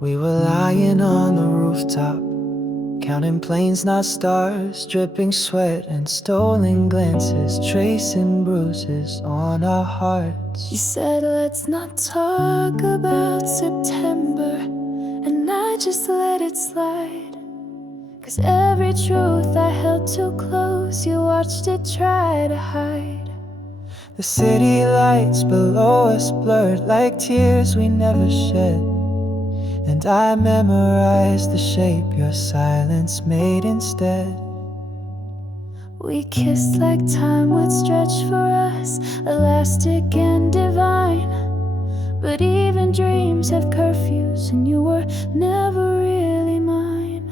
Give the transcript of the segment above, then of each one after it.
We were lying on the rooftop, counting planes, not stars, dripping sweat and stolen glances, tracing bruises on our hearts. You said let's not talk about September, and I just let it slide. 'Cause every truth I held too close, you watched it try to hide. The city lights below us blurred like tears we never shed, and I memorized the shape your silence made instead. We kissed like time would stretch for us, elastic and divine. But even dreams have curfews, and you were never really mine.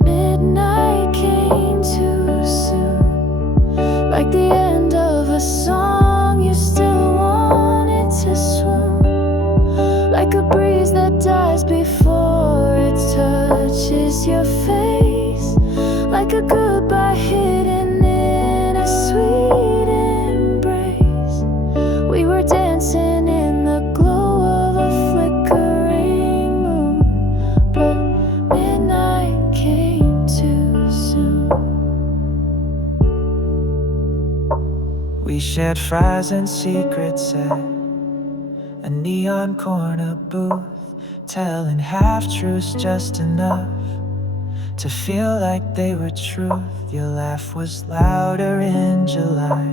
Midnight came too soon, like the end of a song you still wanted to swoon. Like a breeze that dies before it touches your face. Like a goodbye hidden in a sweet embrace. We were dancing in the glow of a flickering moon, but midnight came too soon. We shared fries and secrets at a neon corner booth, telling half-truths just enough to feel like they were truth. Your laugh was louder in July,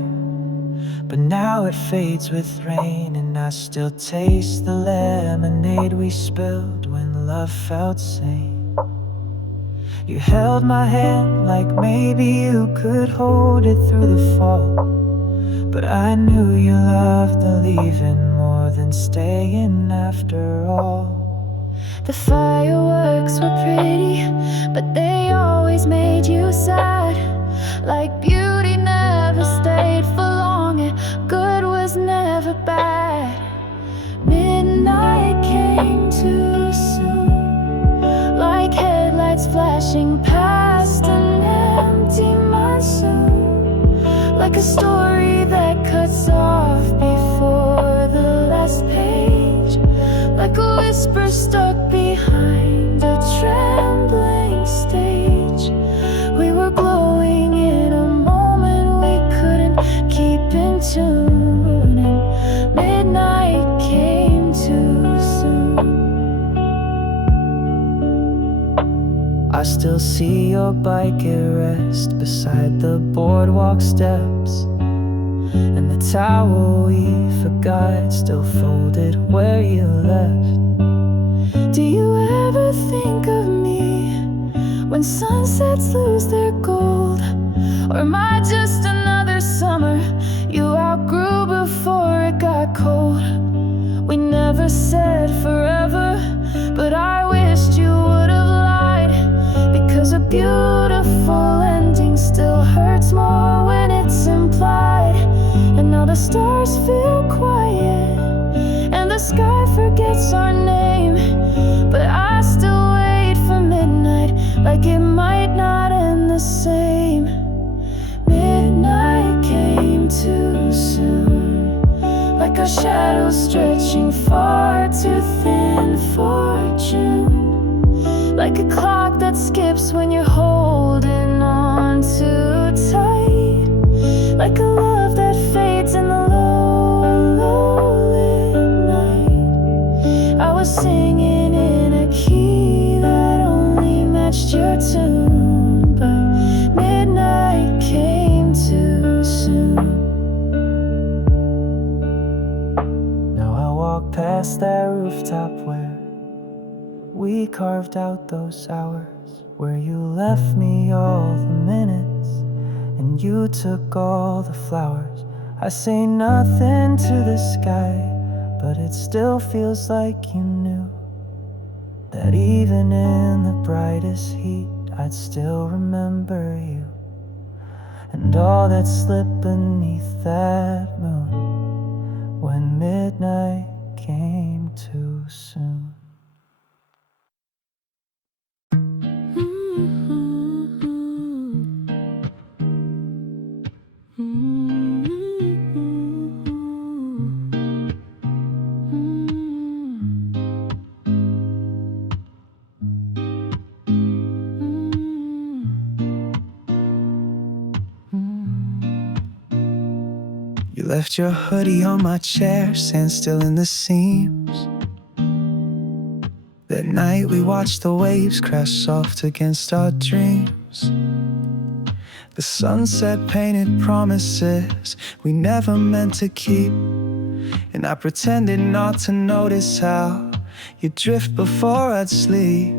but now it fades with rain, and I still taste the lemonade we spilled when love felt sane. You held my hand like maybe you could hold it through the fall, but I knew you loved the leaving more than staying after all. The fireworks were pretty, but they always made you sad. Like beauty never stayed for long, and good was never bad. Midnight came too soon, like headlights flashing past an empty monsoon. Like a story that cuts off before the last page. Like a whisper stuck behind a trembling stage. We were glowing in a moment we couldn't keep in tune, and midnight came too soon. I still see your bike at rest beside the boardwalk steps, and the towel we forgot still folded where you left. Do you ever think of me when sunsets lose their gold? Or am I just another summer you outgrew before it got cold? We never said forever, but I wished you would have lied, because a beautiful ending still hurts more when it's implied. And now the stars feel quiet, and the sky forgets our name, but I still wait for midnight, like it might not end the same. Midnight came too soon, like our shadows stretching far too thin for June. Like a clock that skips when you're holding on too tight. Like a love that fades in the low lit night. I was singing in a key that only matched your tune, but midnight came too soon. Now I walk past that rooftop where we carved out those hours, where you left me all the minutes and you took all the flowers. I say nothing to the sky, but it still feels like you knew that even in the brightest heat I'd still remember you, and all that slipped beneath that moon when midnight came too soon. left your hoodie on my chair, sand still in the seams. That night we watched the waves crash soft against our dreams. The sunset painted promises we never meant to keep, and I pretended not to notice how you'd drift before I'd sleep.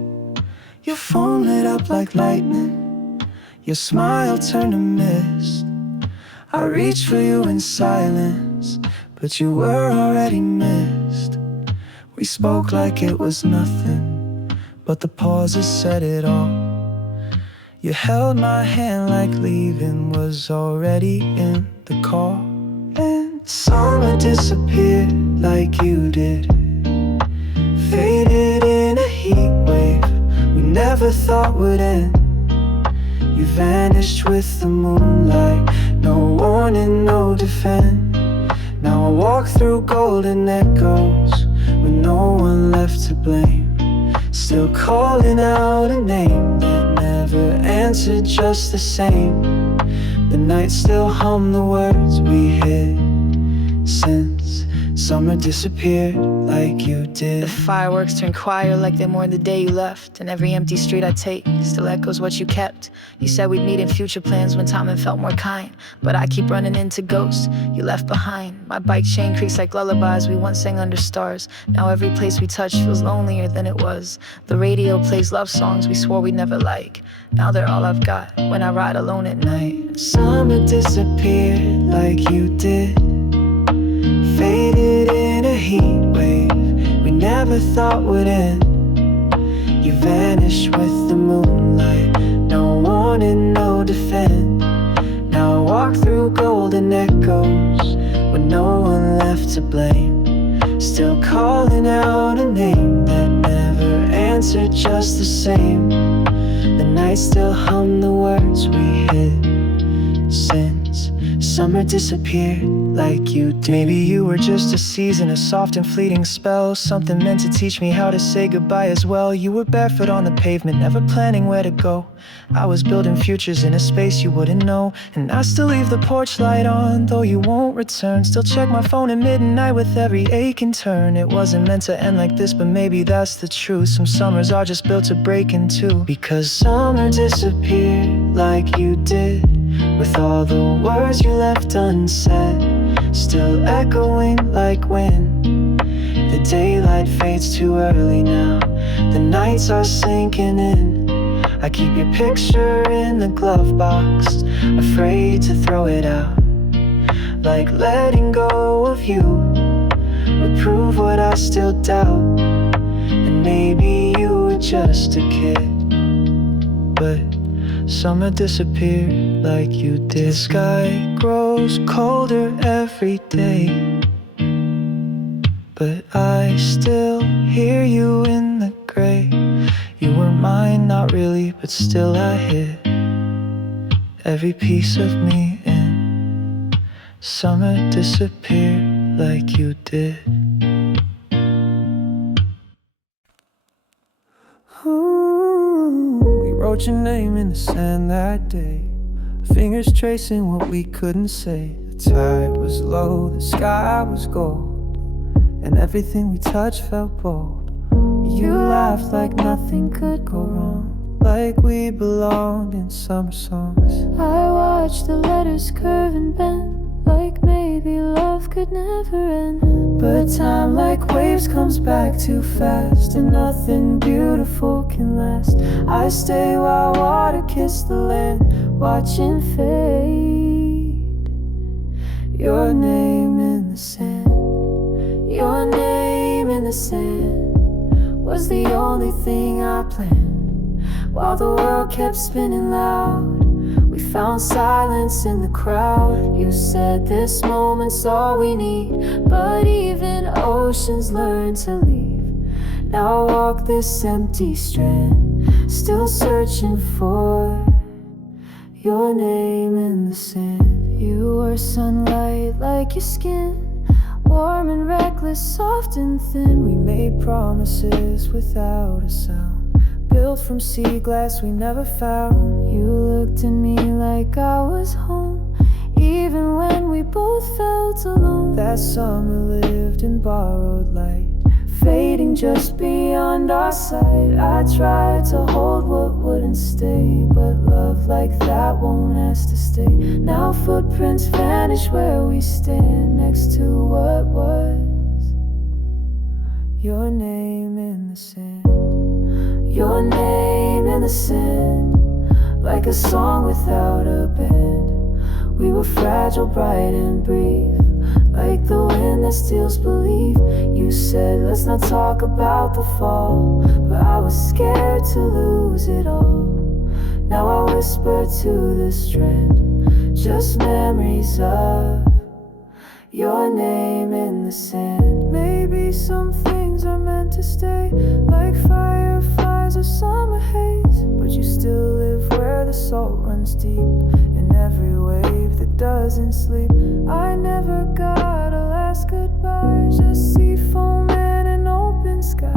Your phone lit up like lightning, your smile turned to mist. I reached for you in silence, but you were already missed. We spoke like it was nothing, but the pauses said it all. You held my hand like leaving was already in the call. And summer disappeared like you did, faded in a heat wave we never thought would end. You vanished with the moonlight, no warning, no defense. Now I walk through golden echoes with no one left to blame. Still calling out a name that never answered just the same. The night still hummed the words we hid since summer disappeared like you did. The fireworks turn quiet like they mourn the day you left, and every empty street I take still echoes what you kept. You said we'd meet in future plans when time had felt more kind, but I keep running into ghosts you left behind. My bike chain creaks like lullabies we once sang under stars. Now every place we touch feels lonelier than it was. The radio plays love songs we swore we'd never like. Now they're all I've got when I ride alone at night. Summer disappeared like you did, faded in a heat wave we never thought would end. You vanished with the moonlight, no warning, no defense. Now I walk through golden echoes with no one left to blame. Still calling out a name that never answered just the same. The night still hummed the words we hid since summer disappeared like you did. Maybe you were just a season, a soft and fleeting spell, something meant to teach me how to say goodbye as well. You were barefoot on the pavement, never planning where to go. I was building futures in a space you wouldn't know, and I still leave the porch light on, though you won't return. Still check my phone at midnight with every ache and turn. It wasn't meant to end like this, but maybe that's the truth. Some summers are just built to break in two, because summer disappeared like you did, with all the words you left unsaid still echoing like wind. The daylight fades too early now, the nights are sinking in. I keep your picture in the glove box, afraid to throw it out. Like letting go of you would prove what I still doubt. And maybe you were just a kid, but summer disappeared like you did. The sky grows colder every day, but I still hear you in the gray. You were mine, not really, but still I hid every piece of me in. Summer disappeared like you did. Ooh, we wrote your name in the sand that day, fingers tracing what we couldn't say. The tide was low, the sky was gold, and everything we touched felt bold. You laughed like nothing could go wrong, like we belonged in summer songs. I watched the letters curve and bend, like maybe love could never end. But time like waves comes back too fast, and nothing beautiful can last. I stay while water kissed the land, watching fade. Your name in the sand, your name in the sand was the only thing I planned. While the world kept spinning loud, we found silence in the crowd. You said this moment's all we need, but even oceans learn to leave. Now I walk this empty strand, still searching for your name in the sand. You were sunlight like your skin, warm and reckless, soft and thin. We made promises without a sound, built from sea glass we never found. You looked at me like I was home, even when we both felt alone. That summer lived in borrowed light, fading just beyond our sight. I tried to hold what wouldn't stay, but love like that won't ask to stay. Now footprints vanish where we stand next to what was your name in the sand. Your name in the sand, like a song without a band. We were fragile, bright and brief, like the wind that steals belief. You said let's not talk about the fall, but I was scared to lose it all. Now I whisper to the strand, just memories of your name in the sand. Maybe some things are meant to stay, like fireflies or summer haze, but you still live where the salt runs deep, in every wave that doesn't sleep. I never got a last goodbye, just sea foam and an open sky.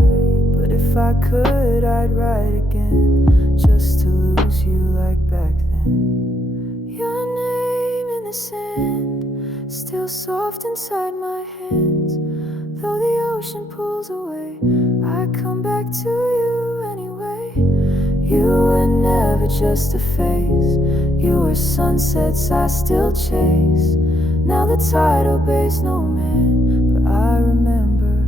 But if I could, I'd ride again, just to lose you like back then. Your name in the sand, still soft inside my hands. Though the ocean pulls away, I come back to you anyway. You were never just a phase, you were sunsets I still chase. Now the tide obeys no man, but I remember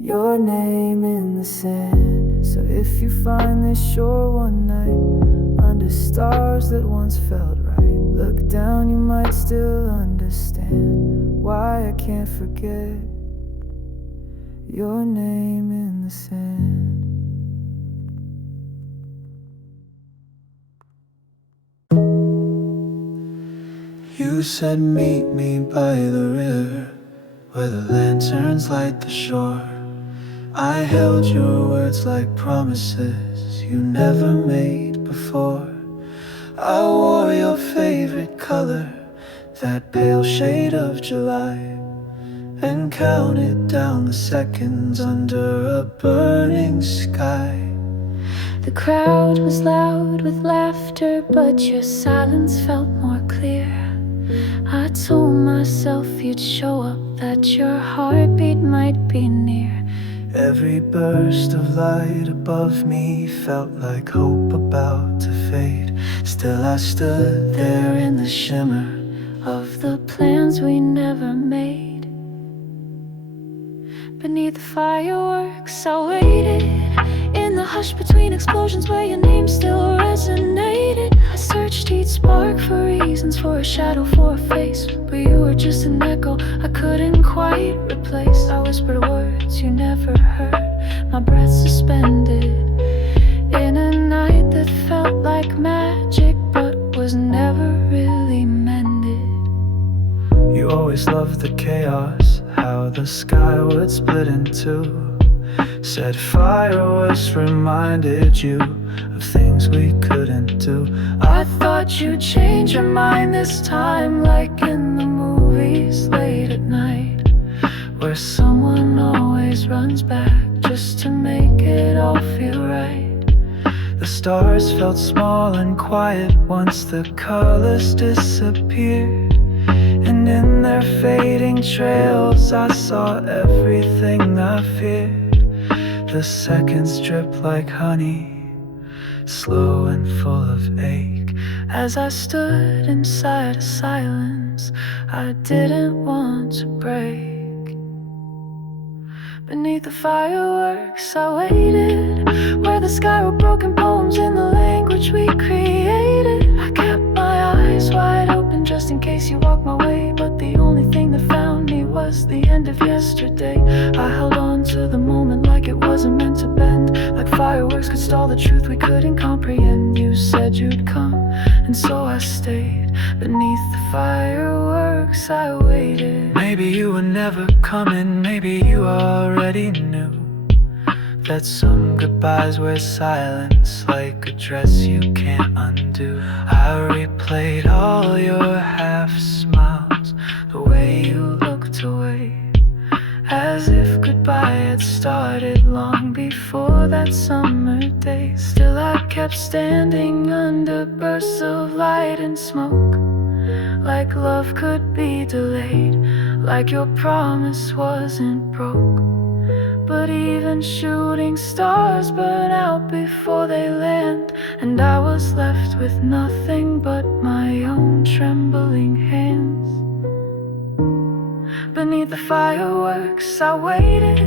your name in the sand. So if you find this shore one night, under stars that once felt right, look down, you might still understand why I can't forget your name in the sand. You said meet me by the river, where the lanterns light the shore. I held your words like promises you never made before. I wore your favorite color, that pale shade of July, and counted down the seconds under a burning sky. The crowd was loud with laughter, but your silence felt more clear. I told myself you'd show up, that your heartbeat might be near. Every burst of light above me felt like hope about to fade. Still I stood there in the shimmer Of the plans we never made. Beneath the fireworks I waited, in the hush between explosions where your name still resonated. I searched each spark for reasons, for a shadow, for a face, but you were just an echo I couldn't quite replace. I whispered words you never heard, my breath suspended in a night that felt like magic, but was never really mended. You always loved the chaos, how the sky would split in two. Said fireworks reminded you of things we couldn't do. I thought you'd change your mind this time, like in the movies late at night, where someone always runs back just to make it all feel right. The stars felt small and quiet once the colors disappeared, and in their fading trails I saw everything I feared. The seconds dripped like honey, slow and full of ache, as I stood inside a silence I didn't want to break. Beneath the fireworks I waited, where the sky wrote broken poems in the language we created. I kept my eyes wide open just in case you walked my way, but the only thing that found me was the end of yesterday. I held on to the moment like it wasn't meant to bend, like fireworks could stall the truth we couldn't comprehend. You said you'd come, and so I stayed. Beneath the fireworks I waited. Maybe you were never coming, maybe you already knew that some goodbyes wear silence like a dress you can't undo. I replayed all your half smiles, the way you looked away, as if goodbye goodbye had started long before that summer day. Still I kept standing under bursts of light and smoke, like love could be delayed, like your promise wasn't broke. But even shooting stars burn out before they land, and I was left with nothing but my own trembling hands. Beneath the fireworks I waited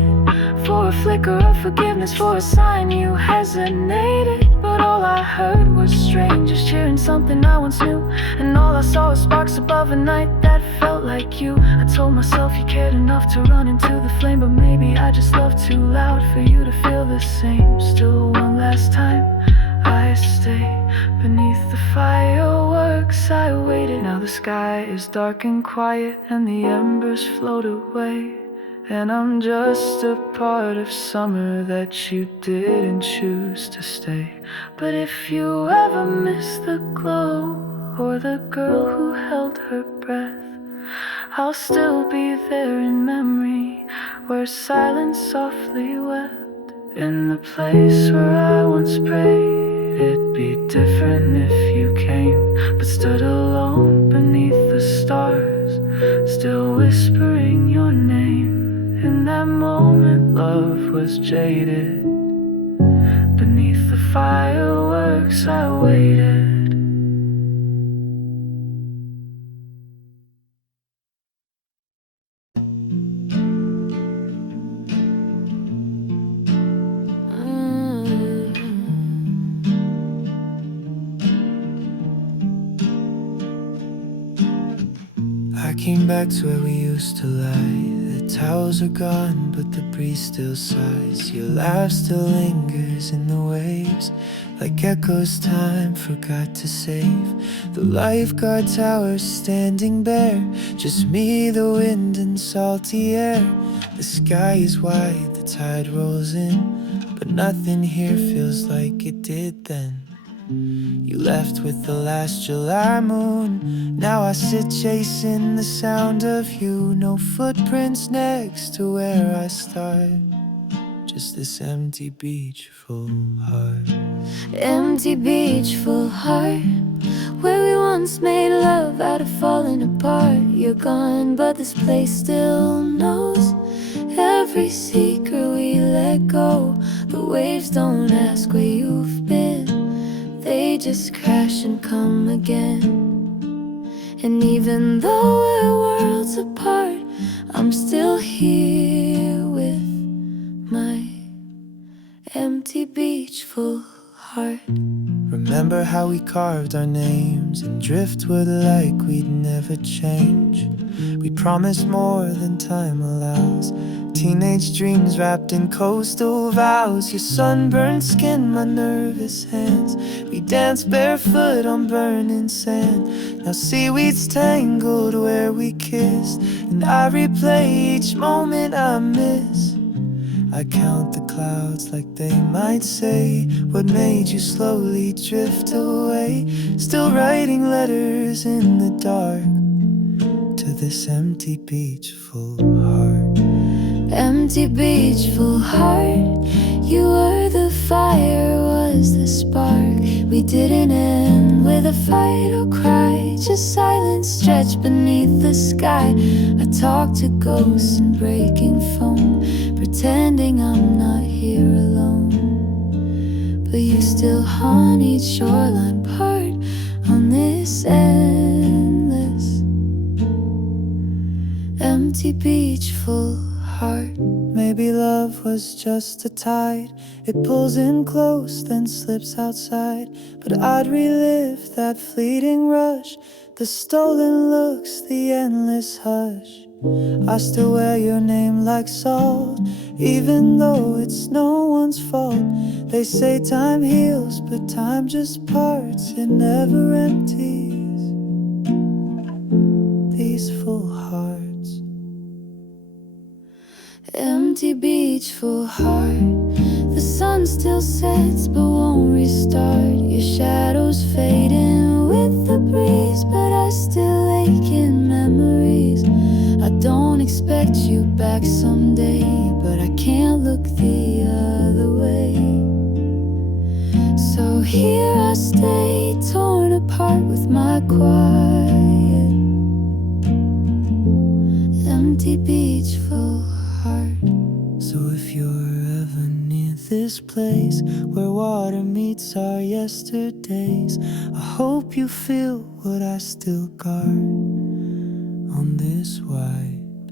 for a flicker of forgiveness, for a sign you hesitated. But all I heard was strangers cheering something I once knew, and all I saw was sparks above a night that felt like you. I told myself you cared enough to run into the flame, but maybe I just loved too loud for you to feel the same. Still one last time I stay beneath the fireworks I waited. Now the sky is dark and quiet and the embers float away, and I'm just a part of summer that you didn't choose to stay. But if you ever miss the glow or the girl who held her breath, I'll still be there in memory, where silence softly wept. In the place where I once prayed it'd be different if you came, but stood alone beneath the stars, still whispering your name. In that moment love was jaded. Beneath the fireworks I waited. I came back to where we used to lie. The towels are gone, but the breeze still sighs. Your laugh still lingers in the waves, like echoes time forgot to save. The lifeguard tower standing bare, just me, the wind and salty air. The sky is wide, the tide rolls in, but nothing here feels like it did then. You left with the last July moon. Now I sit chasing the sound of you. No footprints next to where I start, just this empty beach full heart. Empty beach, full heart, where we once made love out of falling apart. You're gone, but this place still knows every secret we let go. The waves don't ask where you've been, they just crash and come again. And even though we're worlds apart, I'm still here with my empty beach full heart. Remember how we carved our names in driftwood like we'd never change. We promised more than time allows, teenage dreams wrapped in coastal vows. Your sunburned skin, my nervous hands, we danced barefoot on burning sand. Now seaweed's tangled where we kissed, and I replay each moment I miss. I count the clouds like they might say, what made you slowly drift away? Still writing letters in the dark to this empty beach full heart. Empty beach, full heart, you were the fire, was the spark. We didn't end with a fight or cry, just silence stretched beneath the sky. I talk to ghosts and breaking phone, pretending I'm not here alone. But you still haunt each shoreline part on this endless empty beach full heart. Maybe love was just a tide, it pulls in close then slips outside. But I'd relive that fleeting rush, the stolen looks, the endless hush. I still wear your name like salt, even though it's no one's fault. They say time heals, but time just parts, it never empties these full hearts. Empty beach, full heart, the sun still sets but won't restart. Your shadows fading with the breeze, but I still ache in memories. I don't expect you back someday, but I here I stay, torn apart with my quiet, empty beach full heart. So if you're ever near this place where water meets our yesterdays, I hope you feel what I still guard on this wide,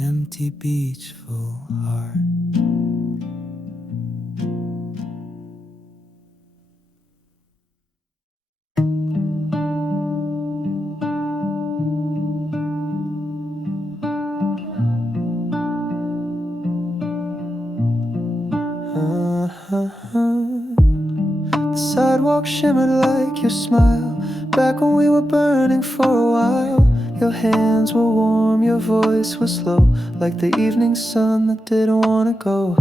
empty beach full heart. The sidewalk shimmered like your smile back when we were burning for a while. Your hands were warm, your voice was low, like the evening sun that didn't wanna go.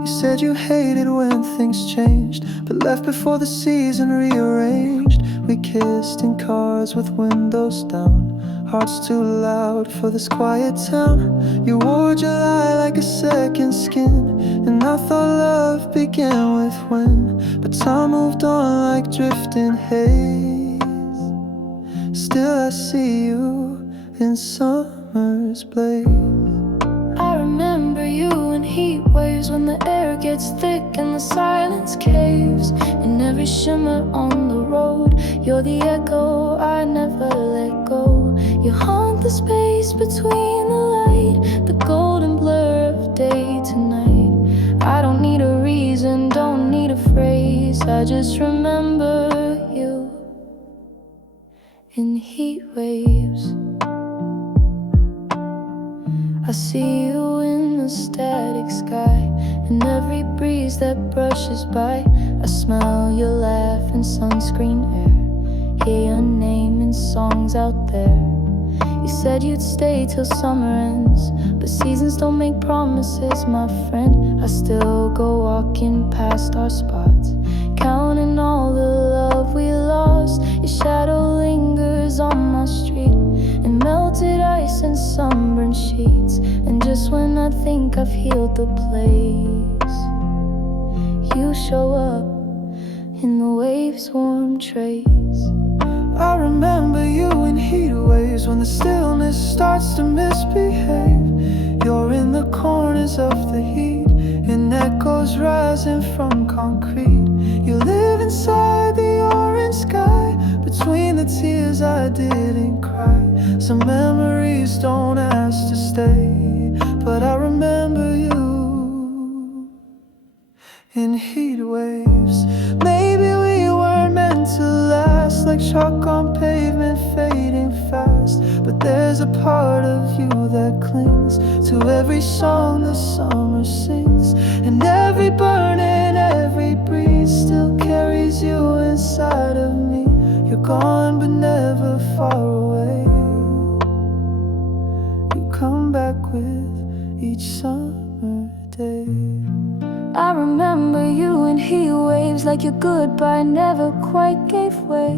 You said you hated when things changed, but left before the season rearranged. We kissed in cars with windows down, hearts too loud for this quiet town. You wore July like a second skin, and I thought love began with when, but time moved on like drifting haze. Still I see you in summer's blaze. I remember you in heat waves, when the air gets thick and the silence caves. In every shimmer on the road, you're the echo I never let go. You haunt the space between the light, the golden blur of day to night. I don't need a reason, don't need a phrase, I just remember you in heat waves. I see you in the static sky, in every breeze that brushes by. I smell your laugh in sunscreen air, hear your name in songs out there. You said you'd stay till summer ends, but seasons don't make promises, my friend. I still go walking past our spots, counting all the love we lost. Your shadow lingers on my street, and melted ice and sunburned sheets. And just when I think I've healed the place, you show up in the waves' warm trace. I remember you in heat waves, when the stillness starts to misbehave. You're in the corners of the heat, in echoes rising from concrete. You live inside the orange sky, between the tears I didn't cry. Some memories don't ask to stay, but I remember you in heat waves. Maybe we weren't meant to last, like chalk on pavement fading fast. But there's a part of you that clings to every song the summer sings, and every burn and every breeze still carries you inside of me. You're gone but never far away. You come back with each summer day. I remember you in heat waves, like your goodbye never quite gave way.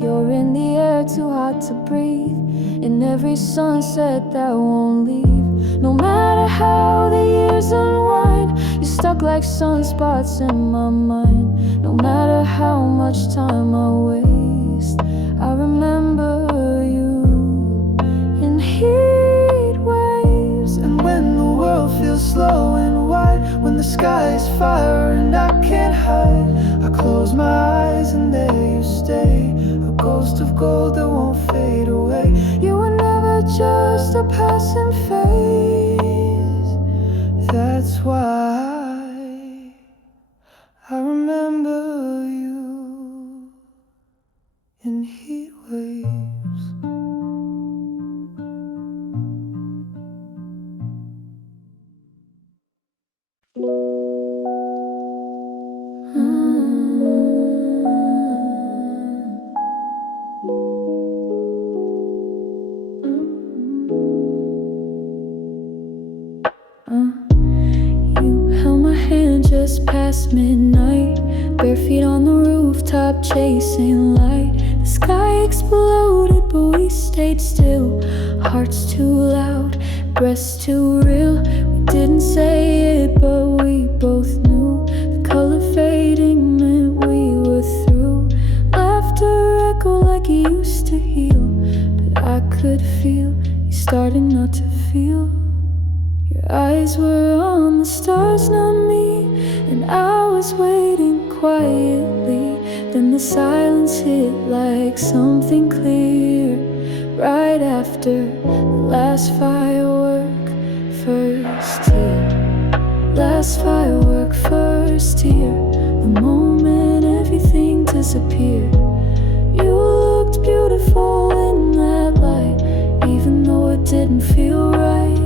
You're in the air too hot to breathe, in every sunset that won't leave. No matter how the years unwind, you're stuck like sunspots in my mind. No matter how much time I waste, I remember you in heat waves. And when the world feels slow and wide, when the sky is fire and I can't hide, I close my eyes and there you stay, a ghost of gold that won't fade away. You were never just a passing phase. That's why I remember you in heat waves. You held my hand just past midnight, bare feet on the rooftop chasing light. The sky exploded but we stayed still, hearts too loud, breaths too real. We didn't say it but we both knew The color fading meant we were through. Laughter echo like it used to heal, but I could feel you starting not to feel. Your eyes were on the stars, not me, and I was waiting quietly. Then the silence hit like something clear. Right after the last firework, first tear. Last firework, first tear. The moment everything disappeared. You looked beautiful in that light, even though it didn't feel right.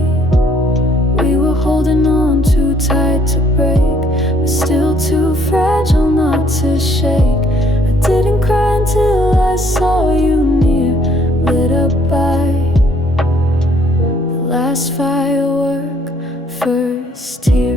We were holding on too tight to break, but still too fragile not to shake. I didn't cry until I saw you near, lit up by the last firework, first tear.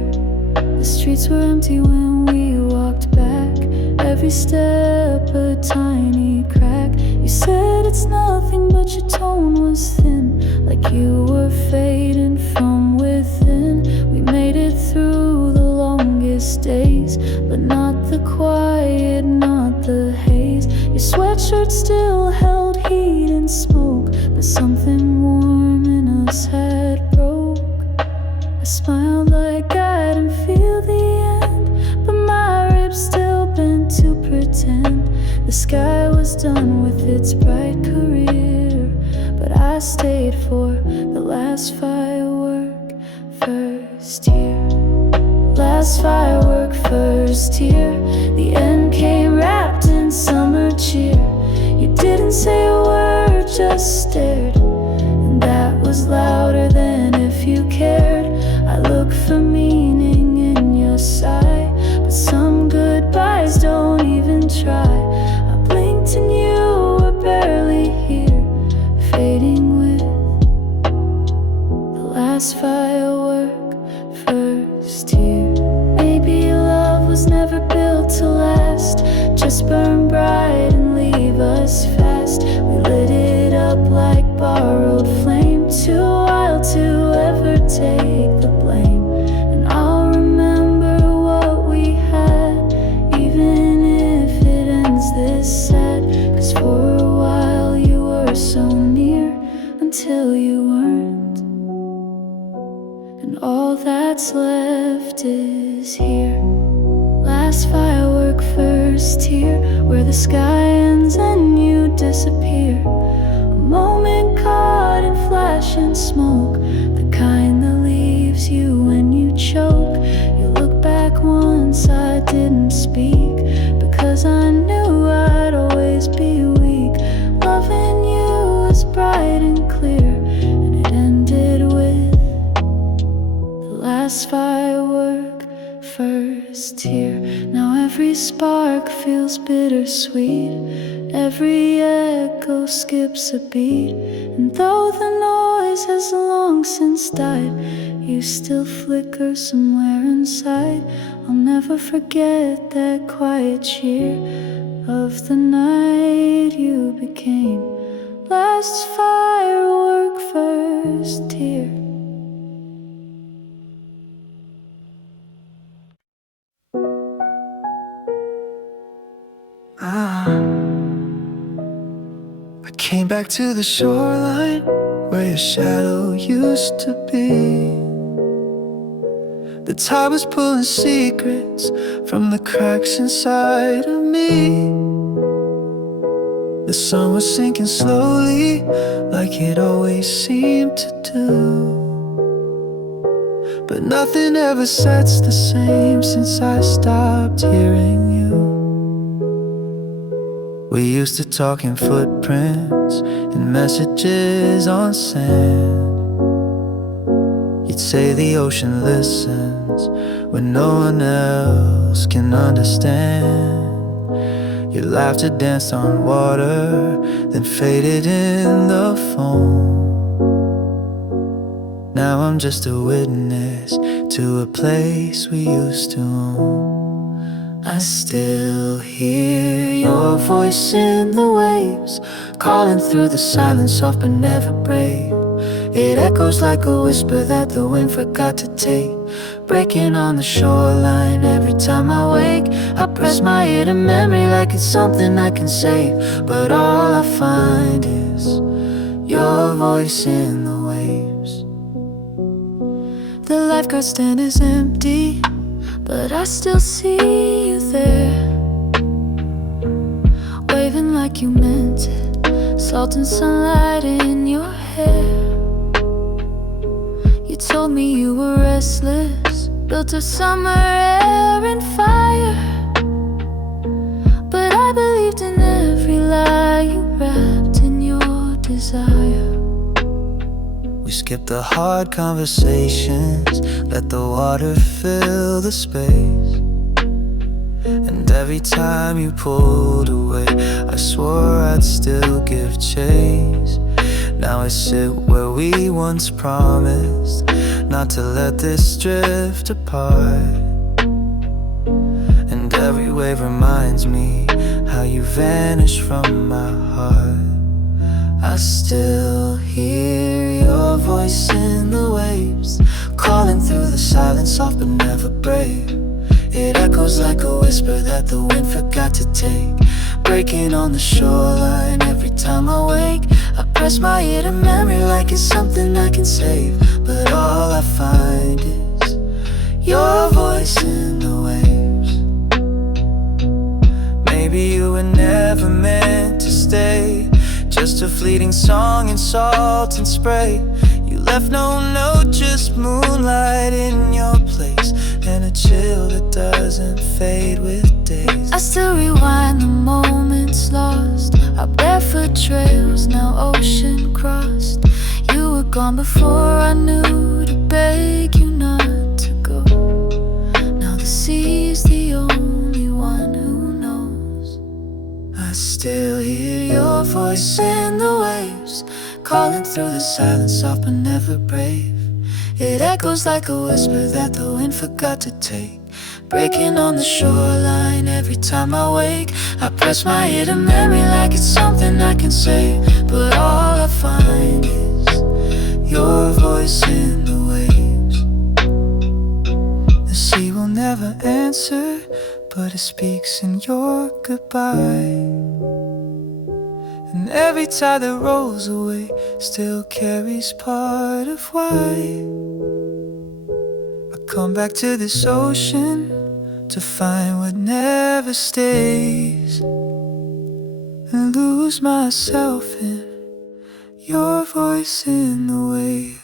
The streets were empty when we walked back, every step a tiny crack. You said it's nothing, but your tone was thin, like you were fading from within. We made it through the longest days, but not the quiet, not the haze. Your sweatshirt still held heat and smoke, but something warm in us had broke. I smiled like I didn't feel the end, but my ribs still bent to pretend. The sky was done with its bright career, but I stayed for the last firework, first year. Last firework, first year. The end came wrapped in summer cheer. You didn't say a word, just stared, and that was louder than if you cared. I looked for meaning in your sigh, but some goodbyes don't even try. I blinked and you were barely here, fading with the last firework, first year. Maybe love was never built to last, just burn bright and leave us fast. We lit it up like borrowed flame, too wild to ever take the blame. And I'll remember what we had, even if it ends this sad. 'Cause for a while you were so near, until you weren't, and all that's left is here. Last firework, first tear, where the sky ends and you disappear. A moment caught in flash and smoke, the kind that leaves you when you choke. You look back once, I didn't speak, because I knew I'd always be weak. Loving you was bright and clear, and it ended with the last firework, first tear. Now every spark feels bittersweet, every echo skips a beat, and though the noise has long since died, you still flicker somewhere inside. I'll never forget that quiet cheer of the night you became. Last firework, first tear. I came back to the shoreline where your shadow used to be. The tide was pulling secrets from the cracks inside of me. The sun was sinking slowly, like it always seemed to do. But nothing ever sets the same since I stopped hearing you. We used to talk in footprints and messages on sand. You'd say the ocean listens when no one else can understand. Your laughter danced on water, then faded in the foam. Now I'm just a witness to a place we used to own. I still hear your voice in the waves, calling through the silence, soft but never brave. It echoes like a whisper that the wind forgot to take. breaking on the shoreline. Every time I wake, I press my ear to memory like it's something I can save. But all I find is your voice in the waves. The lifeguard stand is empty, but I still see you there, waving like you meant it, salt and sunlight in your hair. You told me you were restless, built of summer air and fire, but I believed in every lie you wrapped in your desire. We skipped the hard conversations, let the water fill the space. And every time you pulled away, I swore I'd still give chase. Now I sit where we once promised not to let this drift apart. And every wave reminds me how you vanished from my heart. I still hear your voice in the waves, calling through the silence, soft but never brave. It echoes like a whisper that the wind forgot to take, breaking on the shoreline. Every time I wake, I press my ear to memory like it's something I can save. But all I find is your voice in the waves. Maybe you were never meant to stay, just a fleeting song in salt and spray. You left no note, just moonlight in your place, and a chill that doesn't fade with days. I still rewind the moments lost, our barefoot trails now ocean crossed. You were gone before I knew to beg you not to go. Now the sea's the only one who knows. I still hear your voice in the waves, calling through the silence, soft but never brave. It echoes like a whisper that the wind forgot to take, breaking on the shoreline. Every time I wake, I press my ear to memory like it's something I can say. But all I find is your voice in the waves. The sea will never answer, but it speaks in your goodbye. And every tide that rolls away still carries part of why I come back to this ocean to find what never stays, and lose myself in your voice in the waves.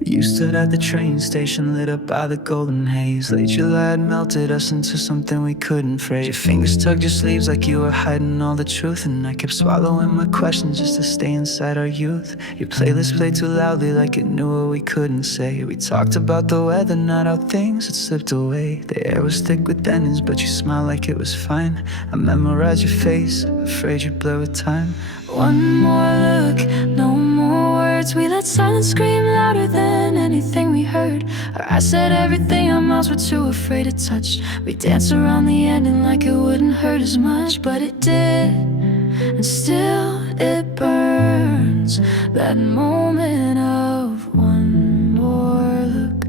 You stood at the train station, lit up by the golden haze. Late July had melted us into something we couldn't phrase. Your fingers tugged your sleeves like you were hiding all the truth, and I kept swallowing my questions just to stay inside our youth. Your playlist played too loudly like it knew what we couldn't say. We talked about the weather, not how things had slipped away. The air was thick with endings, but you smiled like it was fine. I memorized your face, afraid you'd blur with time. One more look, no more words. We let silence scream louder than anything we heard. Our eyes said everything our mouths were too afraid to touch. We danced around the ending like it wouldn't hurt as much, but it did, and still it burns. That moment of one more look,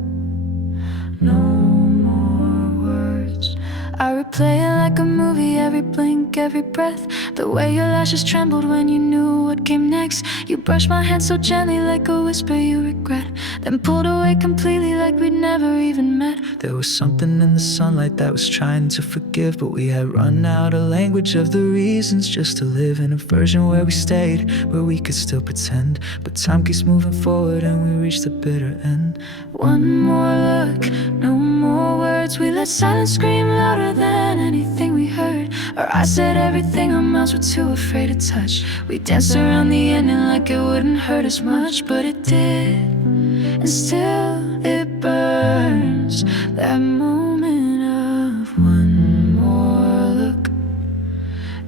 no more words. I replay it like a movie, every blink, every breath. The way your lashes trembled when you knew what came next. You brushed my hand so gently like a whisper you regret, then pulled away completely like we'd never even met. There was something in the sunlight that was trying to forgive, but we had run out of language of the reasons just to live in a version where we stayed, where we could still pretend. But time keeps moving forward and we reached the bitter end. One more look, no more words. We let silence scream louder than anything we heard. Our eyes said everything our mouths were too afraid to touch. We danced around the ending like it wouldn't hurt as much, but it did, and still it burns. That moment of one more look,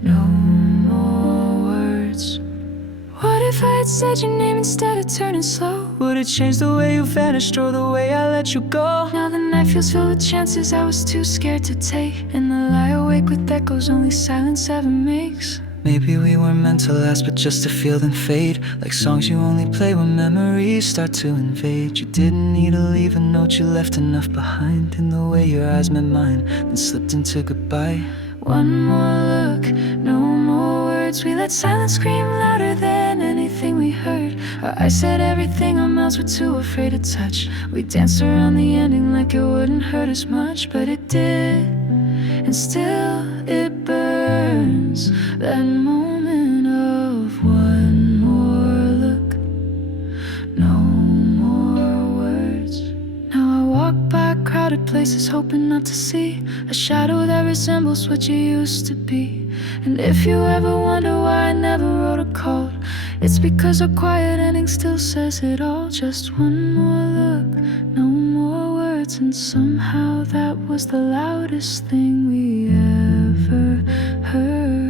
no more words. What if I had said your name instead of turning slow? Would it change the way you vanished or the way I let you go? Now the night feels filled with chances I was too scared to take, and the lie awake with echoes only silence ever makes. Maybe we were meant to last, but just to feel then fade. Like songs you only play when memories start to invade. You didn't need to leave a note, you left enough behind. In the way your eyes met mine, then slipped into goodbye. One more look, no more words. We let silence scream louder than anything we heard. Our eyes said everything, our mouths were too afraid to touch. We danced around the ending like it wouldn't hurt as much, but it did, and still it burns. That moment of one more look, no more words. Now I walk by crowded places hoping not to see a shadow that resembles what you used to be. And if you ever wonder why I never wrote a call, it's because our quiet ending still says it all. Just one more look, no more words. And somehow that was the loudest thing we ever heard.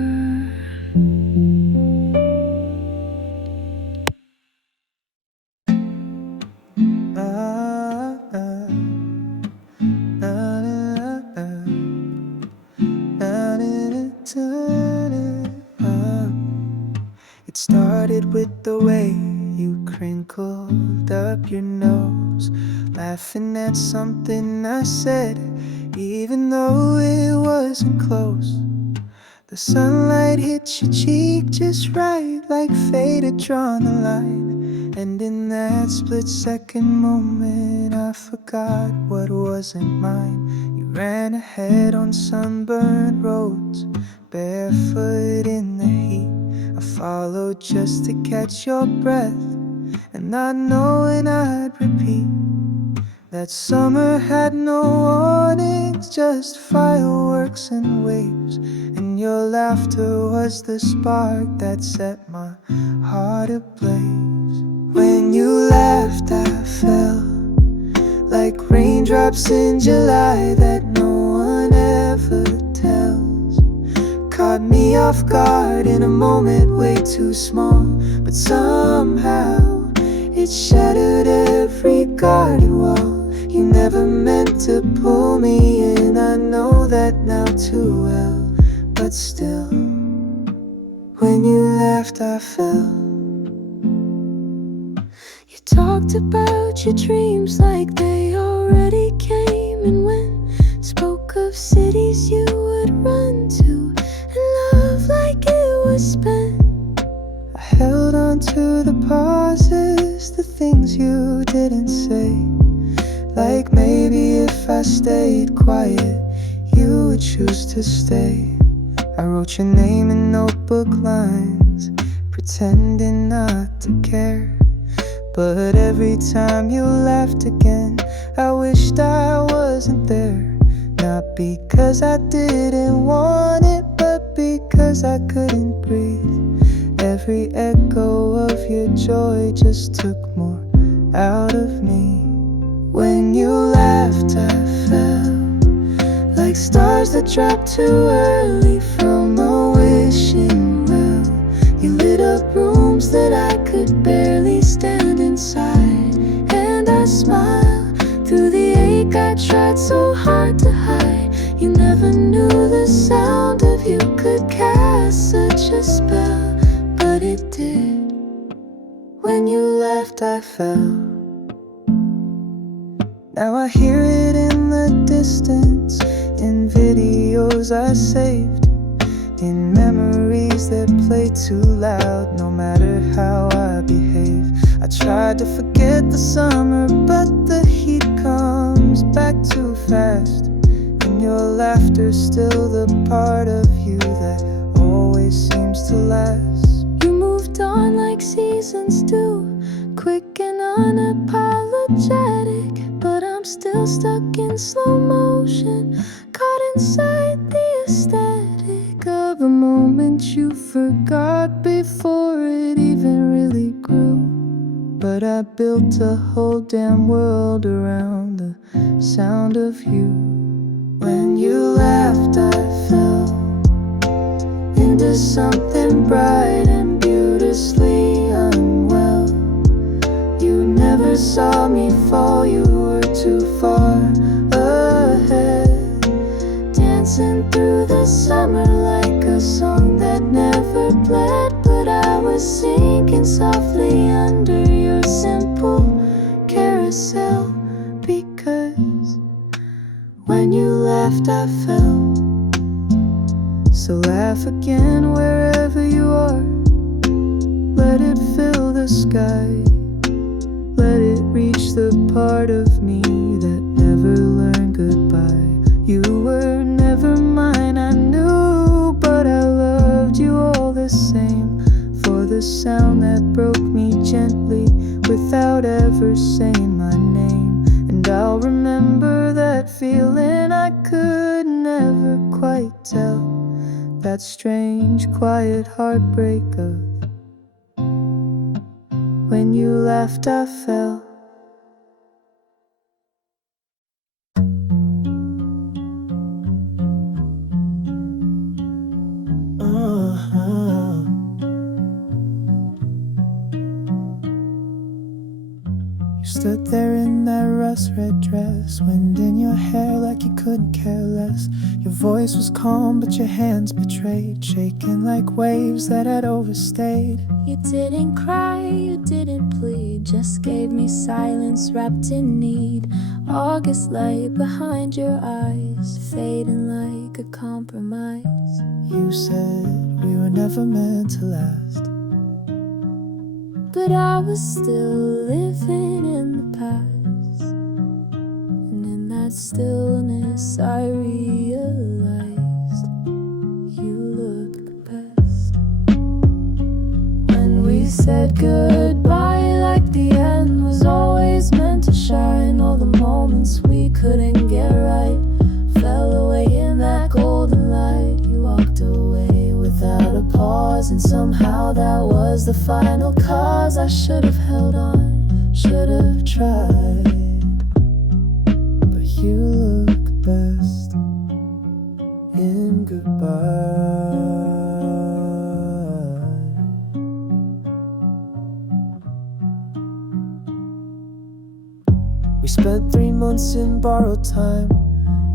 It started with the way you crinkled up your nose, laughing at something I said, even though it wasn't close. The sunlight hit your cheek just right, like fate had drawn the line. And in that split-second moment, I forgot what wasn't mine. You ran ahead on sunburned roads, barefoot in the heat. I followed just to catch your breath, and not knowing I'd repeat. That summer had no warnings, just fireworks and waves. And your laughter was the spark that set my heart ablaze. When you laughed, I fell like raindrops in July that no one ever tells. Caught me off guard in a moment way too small, but somehow it shattered every guarded wall. You never meant to pull me in, I know that now too well. But still, when you laughed I fell. You talked about your dreams like they already came and went. Spoke of cities you would run to, and love like it was spent. I held on to the pauses, the things you didn't say. Like maybe if I stayed quiet, you would choose to stay. I wrote your name in notebook lines, pretending not to care. But every time you laughed again, I wished I wasn't there. Not because I didn't want it, but because I couldn't breathe. Every echo of your joy just took more out of me. When you laughed, I fell like stars that dropped too early from a wishing well. You lit up rooms that I could barely stand inside, and I smiled through the ache I tried so hard to hide. You never knew the sound of you could cast such a spell, but it did. When you laughed, I fell. Now I hear it in the distance, in videos I saved, in memories that play too loud, no matter how I behave. I tried to forget the summer, but the heat comes back too fast. And your laughter's still the part of you that always seems to last. You moved on like seasons do, quick and unapologetic. But I'm still stuck in slow motion, caught inside the aesthetic of a moment you forgot before it even really grew. But I built a whole damn world around the sound of you. When you laughed, I fell into something bright and beautifully unwell. You never saw me fall, you were too far ahead, dancing through the summer like a song that never never bled, but I was sinking softly under your simple carousel. Because when you laughed I fell. So laugh again wherever you are. Let it fill the sky. Let it reach the part of me that never learned goodbye. You were never mine, I knew, but I loved you all the same. For the sound that broke me gently without ever saying my name. And I'll remember that feeling I could never quite tell. That strange quiet heartbreak of when you laughed I fell. You stood there in that rust red dress, wind in your hair like you couldn't care less. Your voice was calm but your hands betrayed, shaking like waves that had overstayed. You didn't cry, you didn't plead, just gave me silence wrapped in need. August light behind your eyes, fading like a compromise. You said we were never meant to last, but I was still living in the past. And in that stillness I realized you looked the best. when we said goodbye, like the end was always meant to shine. All the moments we couldn't get right fell away in that golden light. You walked away without a pause, and somehow that was the final cause. I should have held on, should have tried, but you look best in goodbye. We spent 3 months in borrowed time,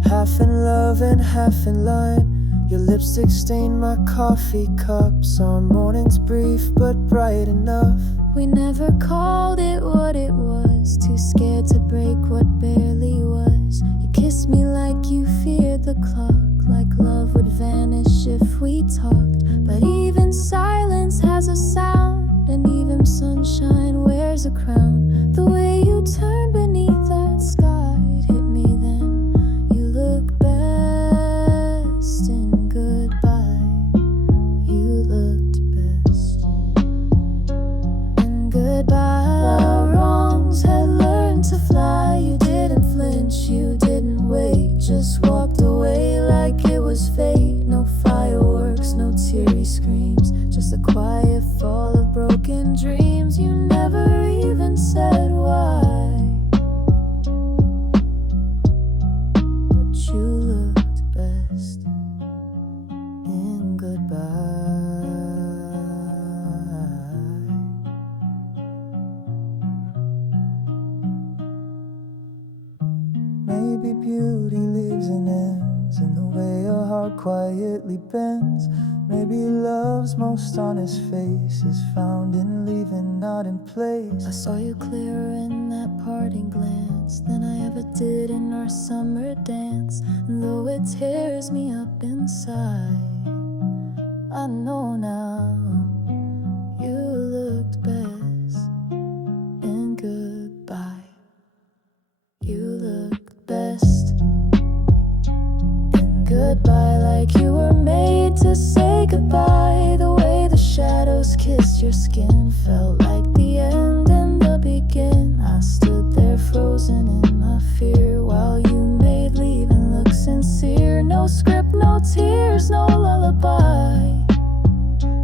half in love and half in line. Your lipstick stained my coffee cups. Our mornings brief but bright enough. We never called it what it was, too scared to break what barely was. You kissed me like you feared the clock, like love would vanish if we talked. But even silence has a sound, and even sunshine wears a crown. The way you turned beneath that sky, it hit me then. You look best in goodbye. You looked best in goodbye. Our wrongs had learned to fly. You didn't flinch, you didn't wait, just walked away like it was fate. No fireworks, no teary screams, just a quiet fall of broken dreams. You never even said why, but you looked best in goodbye. Maybe beauty lives and ends in the way your heart quietly bends. Maybe love's most honest face is found in leaving, not in place. I saw you clearer in that parting glance than I ever did in our summer dance. And though it tears me up inside, I know now you looked best in goodbye. You looked best in goodbye, like you were made to say goodbye. The way the shadows kissed your skin felt like the end and the begin. I stood there frozen in my fear while you made leaving look sincere. No script, no tears, no lullaby,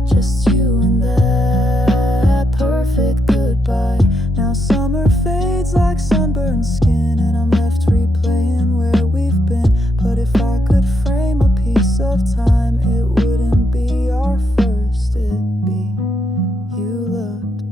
just you and that perfect goodbye. Now summer fades like sunburned skin, and I'm left replaying where we've been. But if I could frame a piece of time, it wouldn't be our first, it'd be you looked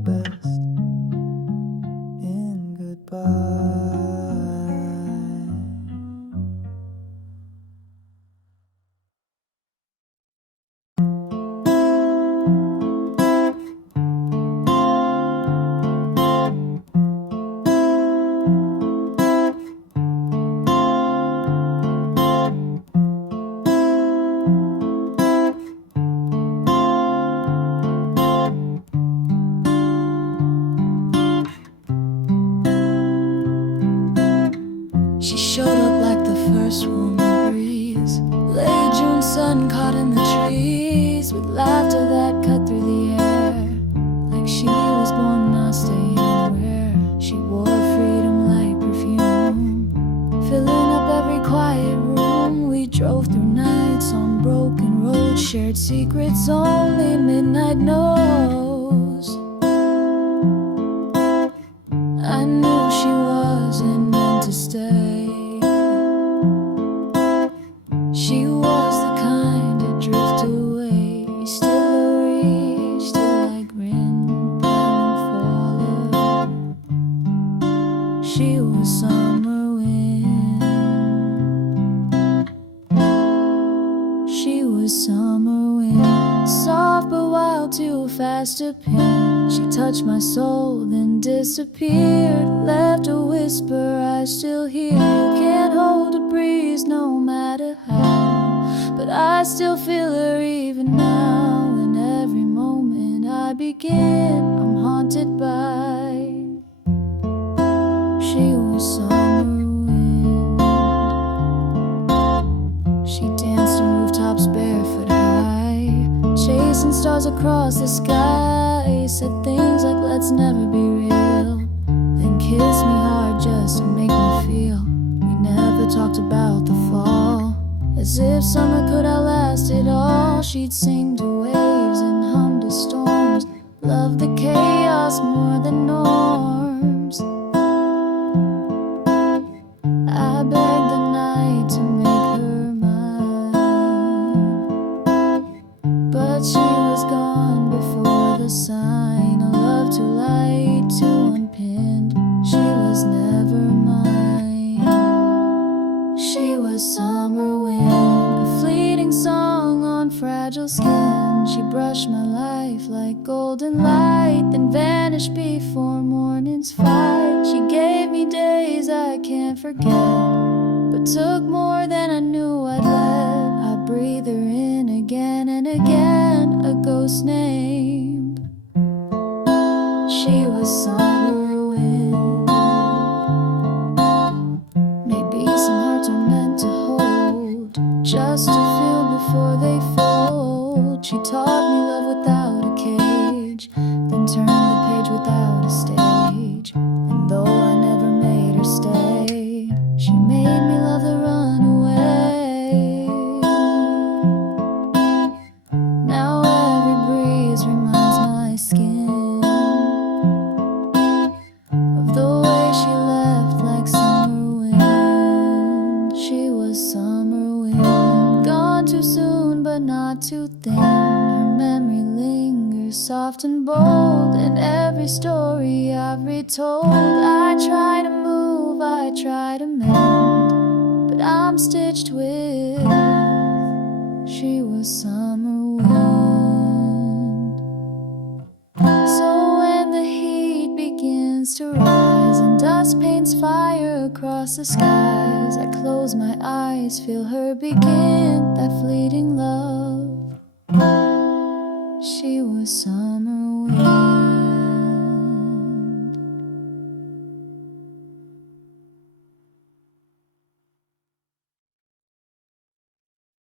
it's only midnight knows. I knew she wasn't meant to stay. She was the kind to drift away, still reached like rain falling. She was summer wind. She was summer wind, soft but wild, too fast to pin. She touched my soul, then disappeared, left a whisper I still hear. You can't hold a breeze no matter how, but I still feel her even now. And every moment I begin, I'm haunted by. She was summer wind. She danced on rooftops barefoot high, chasing stars across the sky. Said things like let's never be real, then kissed me hard just to make me feel. We never talked about the fall, as if summer could outlast it all. She'd sing to waves and hum to storms, love the chaos more than norms. I begged the night to make her mine, but she was gone before the sign. A love too light, too unpinned. She was never mine. She was summer wind, a fleeting song on fragile skin. She brushed my life like golden light, then vanished before morning's fight. She gave me days I can't forget, but took more than I knew I'd let. I breathe her in again and again, a ghost named. She was summer wind. Maybe some hearts are meant to hold, just to feel before they fold. She taught me love without a cage, then turned the page without a stage. And though I never made her stay, she made me love the runaway. Now every breeze reminds my skin of the way she left like summer wind. She was summer wind, gone too soon but not too thin. Her memory lingers soft and bold in every story I've retold. I try to move, I try to mend, but I'm stitched with. She was summer wind. So when the heat begins to rise and dust paints fire across the skies, I close my eyes, feel her begin that fleeting love. She was summer wind.